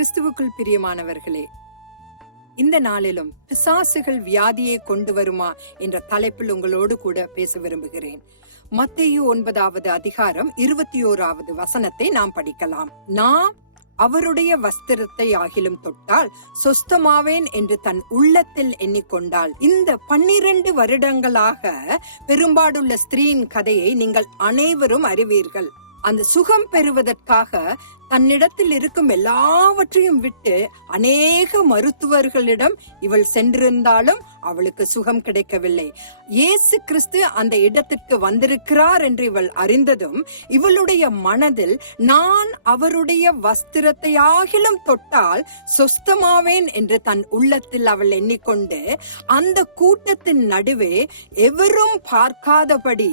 கிறிஸ்துவுக்குள் பிரியமானவர்களே, இந்த நாளிலும் பிசாசுகள் வியாதியை கொண்டு வருமா என்ற தலைப்பில் உங்களோடு கூட பேச விரும்புகிறேன். மத்தேயு 9வது அதிகாரம் 21வது வசனத்தை நாம் படிக்கலாம். நாம் அவருடைய வஸ்திரத்தை ஆகிலும் தொட்டால் சொஸ்தமாவேன் என்று தன் உள்ளத்தில் எண்ணிக்கொண்டாள். இந்த 12 வருடங்களாக பெரும்பாடுள்ள ஸ்திரீயின் கதையை நீங்கள் அனைவரும் அறிவீர்கள். அந்த சுகம் பெறுவதற்காக தன்னிடத்தில் இருக்கும் எல்லாவற்றையும் விட்டு அநேக மருத்துவர்களிடம் இவள் சென்றிருந்தாலும் அவளுக்கு சுகம் கிடைக்கவில்லை. இயேசு கிறிஸ்து அந்த இடத்திற்கு வந்திருக்கிறார் என்று இவள் அறிந்ததும் இவளுடைய மனதில் நான் அவருடைய வஸ்திரத்தை ஆகிலும் தொட்டால் சொஸ்தமாவேன் என்று தன் உள்ளத்தில் அவள் எண்ணிக்கொண்டு அந்த கூட்டத்தின் நடுவே எவரும் பார்க்காதபடி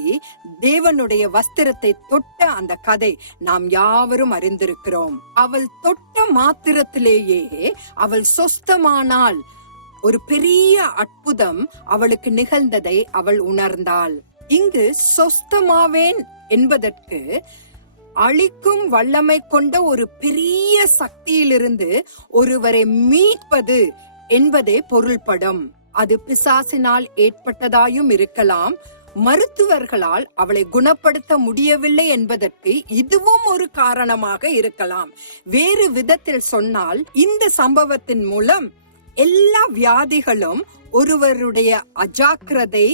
தேவனுடைய வஸ்திரத்தை தொட்ட அந்த கதை நாம் யாவரும் அறிந்திருக்கிறோம். அவள் தொட்ட மாத்திரத்திலேயே அவள் சொஸ்தமானாள். ஒரு பெரிய அற்புதம் அவளுக்கு நிகழ்ந்ததை அவள் உணர்ந்தாள். இங்கு சொஸ்தமாவேன் என்பதற்கு அழிக்கும் வல்லமை கொண்ட ஒரு பெரிய சக்தியிலிருந்து ஒருவரை மீட்பது என்பதே பொருள்படும். அது பிசாசினால் ஏற்பட்டதாயும் இருக்கலாம். மருத்துவர்களால் அவளை குணப்படுத்த முடியவில்லை என்பதற்கு இதுவும் ஒரு காரணமாக இருக்கலாம். வேறு விதத்தில் சொன்னால், இந்த சம்பவத்தின் மூலம் எல்லா வியாதிகளும் ஒருவருடைய அஜாக்கிரதை,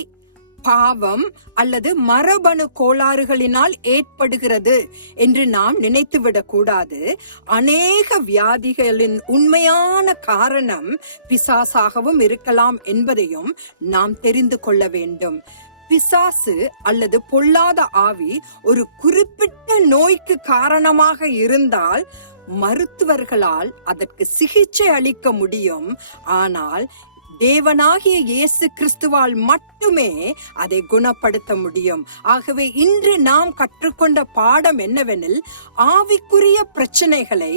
பாவம் அல்லது மரபணு கோளாறுகளினால் ஏற்படுகிறது என்று நாம் நினைத்துவிடக் கூடாது. அநேக வியாதிகளின் உண்மையான காரணம் பிசாசாகவும் இருக்கலாம் என்பதையும் நாம் தெரிந்து கொள்ள வேண்டும். பிசாசு அல்லது பொல்லாத ஆவி ஒரு குறிப்பிட்ட நோய்க்கு காரணமாக இருந்தால் மருத்துவர்களால் அதற்கு சிகிச்சை அளிக்க முடியும். ஆனால் தேவனாகிய இயேசு கிறிஸ்துவால் மட்டுமே அதை குணப்படுத்த முடியும். ஆகவே இன்று நாம் கற்றுக்கொண்ட பாடம் என்னவெனில், ஆவிக்குரிய பிரச்சனைகளை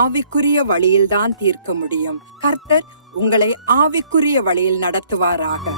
ஆவிக்குரிய வழியில்தான் தீர்க்க முடியும். கர்த்தர் உங்களை ஆவிக்குரிய வழியில் நடத்துவாராக.